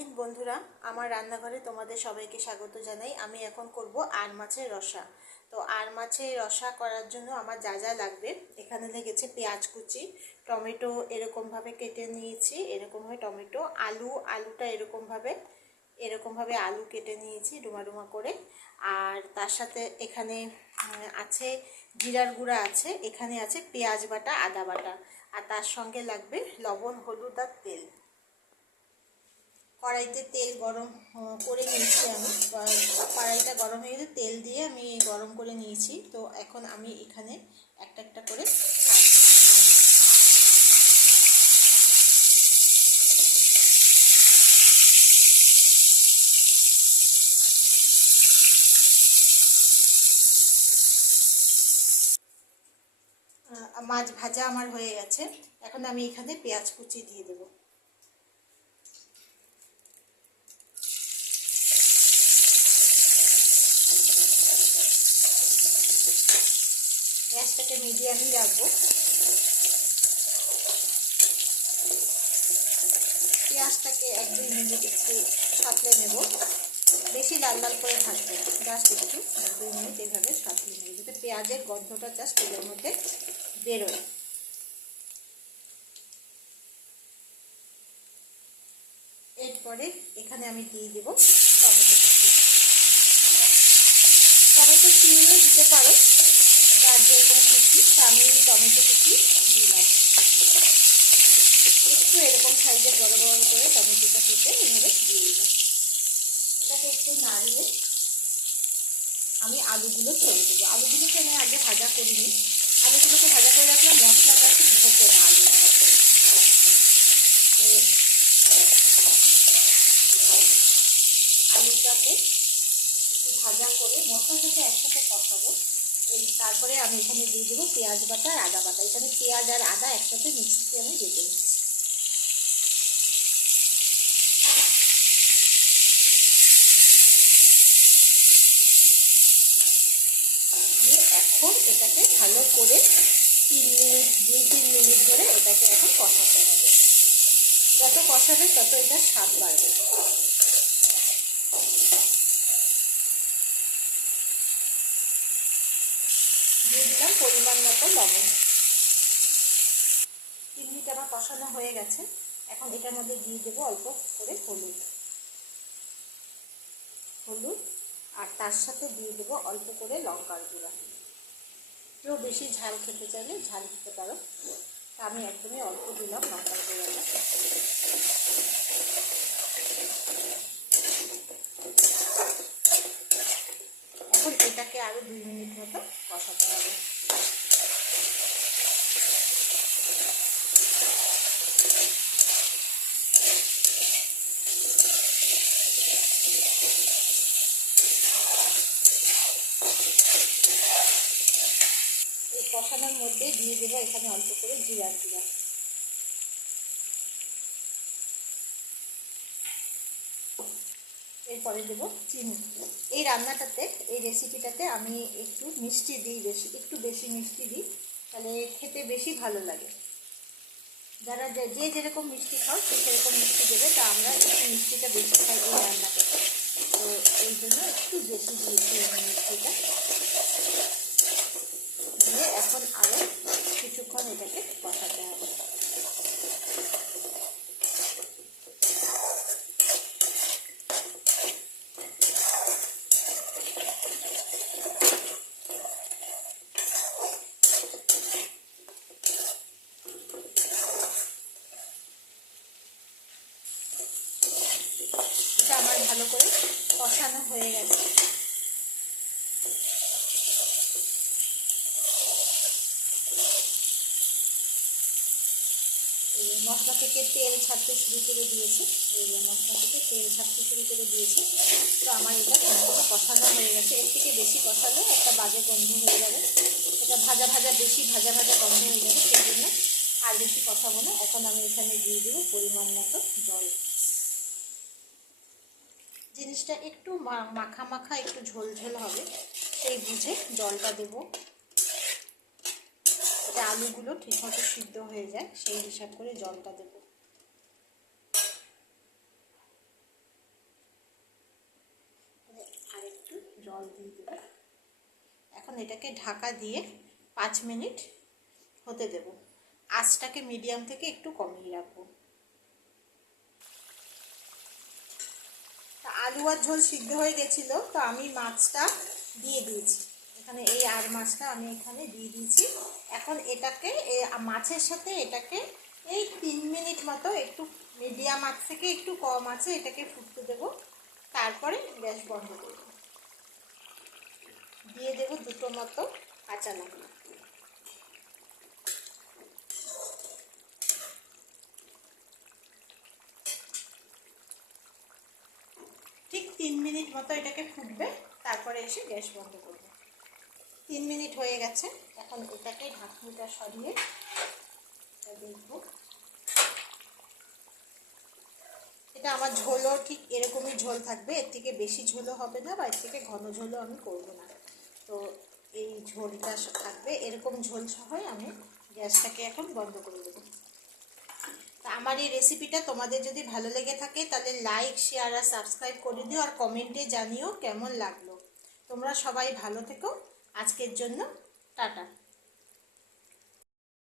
হিন্দ বন্ধুরা, আমার রান্নাঘরে তোমাদের সবাইকে স্বাগত জানাই। আমি এখন করব আর মাছের রসা। তো আর মাছের রসা করার জন্য আমার যা যা লাগবে, এখানে লেগেছে পেঁয়াজ কুচি, টমেটো এরকমভাবে কেটে নিয়েছি, এরকমভাবে টমেটো, আলুটা এরকমভাবে আলু কেটে নিয়েছি ডুমা ডুমা করে। আর তার সাথে এখানে আছে জিরার গুঁড়া আছে, এখানে আছে পেঁয়াজ বাটা, আদা বাটা, আর তার সঙ্গে লাগবে লবণ, হলুদ আর তেল। কড়াইতে তেল গরম করে নিয়েছি আমি, কড়াইটা গরম হয়ে গেলে তেল দিয়ে আমি গরম করে নিয়েছি। তো এখন আমি এখানে একটা একটা করে ছাড়বো। মাছ ভাজা আমার হয়ে গেছে, এখন আমি এখানে পেঁয়াজ কুচি দিয়ে দেবো। গ্যাসটাকে মিডিয়ামই রাখবো। পেঁয়াজটাকে 1-2 মিনিট একটু সাঁতলে নেব, বেশি লাল লাল করে ভাজবো, জাস্ট একটু 1-2 মিনিট এইভাবে সাঁতলে নেব, যাতে পেঁয়াজের গন্ধটা জাস্ট তেলের মধ্যে বেরোয়। এরপরে এখানে আমি দিয়ে দেব টমেটো কুচি। টমেটো চিনিও দিতে পারো, যার যেরকম কুচি, তা আমি টমেটো কুচি দিলাম। একটু এরকম সাইজে বড় বড় করে টমেটোটা কেটে এভাবে দিয়ে দিলাম। এটাকে একটু নাড়িয়ে আমি আলুগুলো ছেড়ে দেবো। আলুগুলোকে আমি আগে ভাজা করিনি, আলুগুলোকে ভাজা করে রাখলে মশলাটা একটু ঢোকে না আলুর মধ্যে। তো আলুটাকে একটু ভাজা করে মশলাটাকে একসাথে কষাবো। তারপরে আমি এখানে দিয়ে দেবো পেঁয়াজ বাটা আর আদা বাটা। এখানে পেঁয়াজ আর আদা একসাথে মিক্সিতে আমি বেটে নিচ্ছি। এখন এটাকে ভালো করে 2-3 মিনিট ধরে এটাকে এখন কষাতে হবে। যত কষাবে তত এটা স্বাদ বাড়বে। দিয়ে দিলাম পরিমাণ মতো লবণ। 3 মিনিট আমার কষানো হয়ে গেছে। এখন এটার মধ্যে দিয়ে দেবো অল্প করে হলুদ, আর তার সাথে দিয়ে দেবো অল্প করে লঙ্কার গুঁড়া। কেউ বেশি ঝাল খেতে চাইলে ঝাল দিতে পারো, আমি একদমই অল্প দিলাম লঙ্কার গুঁড়াটা। এখন এটাকে আরও 2 মিনিট মতো কষাতে হবে। এই কষানোর মধ্যে দিয়ে দেবো এখানে অল্প করে জিরার গুঁড়া। এরপরে দেবো চিনি। এই রান্নাটাতে, এই রেসিপিটাতে আমি একটু মিষ্টি দিই, একটু বেশি মিষ্টি দিই, তাহলে খেতে বেশি ভালো লাগে। যারা যে যেরকম মিষ্টি খাও সে সেরকম মিষ্টি দেবে, তা আমরা একটু মিষ্টিটা বেশি খাই এই রান্নাটাতে, তো এই জন্য একটু বেশি দিয়েছি আমি মিষ্টিটা দিয়ে। এখন আরও কিছুক্ষণ এটাকে কষাতে হবে। এটা আমার ভালো করে কষানো হয়ে গেছে। মশলা থেকে তেল ছাড়তে শুরু করে দিয়েছে, মশলা থেকে তেল ছাড়তে শুরু করে দিয়েছে। তো আমার এটা সম্পূর্ণ কষানো হয়ে গেছে। এর থেকে বেশি কষালে একটা বাজে গন্ধ হয়ে যাবে, এটা বেশি ভাজা গন্ধ হয়ে যাবে, সেই জন্য আর বেশি কষাবো না। এখন আমি এখানে দিয়ে দেবো পরিমাণ মতো জল। জিনিসটা একটু মাখা মাখা, একটু ঝোল হবে, সেই বুঝে জলটা দেবো, যাতে আলুগুলো ঠিকমতো সিদ্ধ হয়ে যায়, সেই হিসাব করে জলটা দেবো। জল দিয়ে দেবো। এখন এটাকে ঢাকা দিয়ে 5 মিনিট হতে দেব। আঁচটাকে মিডিয়াম থেকে একটু কমিয়ে রাখবো। আলু আর ঝোল সিদ্ধ হয়ে গেছিলো, তো আমি মাছটা দিয়ে দিয়েছি এখানে। এই আর মাছটা আমি এখানে দিয়ে দিয়েছি। এখন এটাকে মাছের সাথে এটাকে এই 3 মিনিট মতো একটু মিডিয়াম আঁচ থেকে একটু কম আঁচে এটাকে ফুটতে দেবো। তারপরে গ্যাস বন্ধ করব। দিয়ে দেবো 2টো মতো কাঁচা লঙ্কা। ঠিক 3 মিনিট মতো এটাকে ফুটবে, তারপরে এসে গ্যাস বন্ধ করব। 3 মিনিট হয়ে গেছে। এখন এটাকে ঢাকনিটা সরিয়ে দেখবো। এটা আমার ঝোলও ঠিক এরকমই ঝোল থাকবে, এর থেকে বেশি ঝোলও হবে না বা এর থেকে ঘন ঝোলও আমি করব না। তো এই ঝোলটা থাকবে, এরকম ঝোল সহই আমি গ্যাসটাকে এখন বন্ধ করে দেবো। আমার এই রেসিপিটা তোমাদের যদি ভালো লেগে থাকে তাহলে লাইক, শেয়ার আর সাবস্ক্রাইব করে দিও, আর কমেন্টে জানিও কেমন লাগলো। তোমরা সবাই ভালো থেকো। আজকের জন্য টাটা।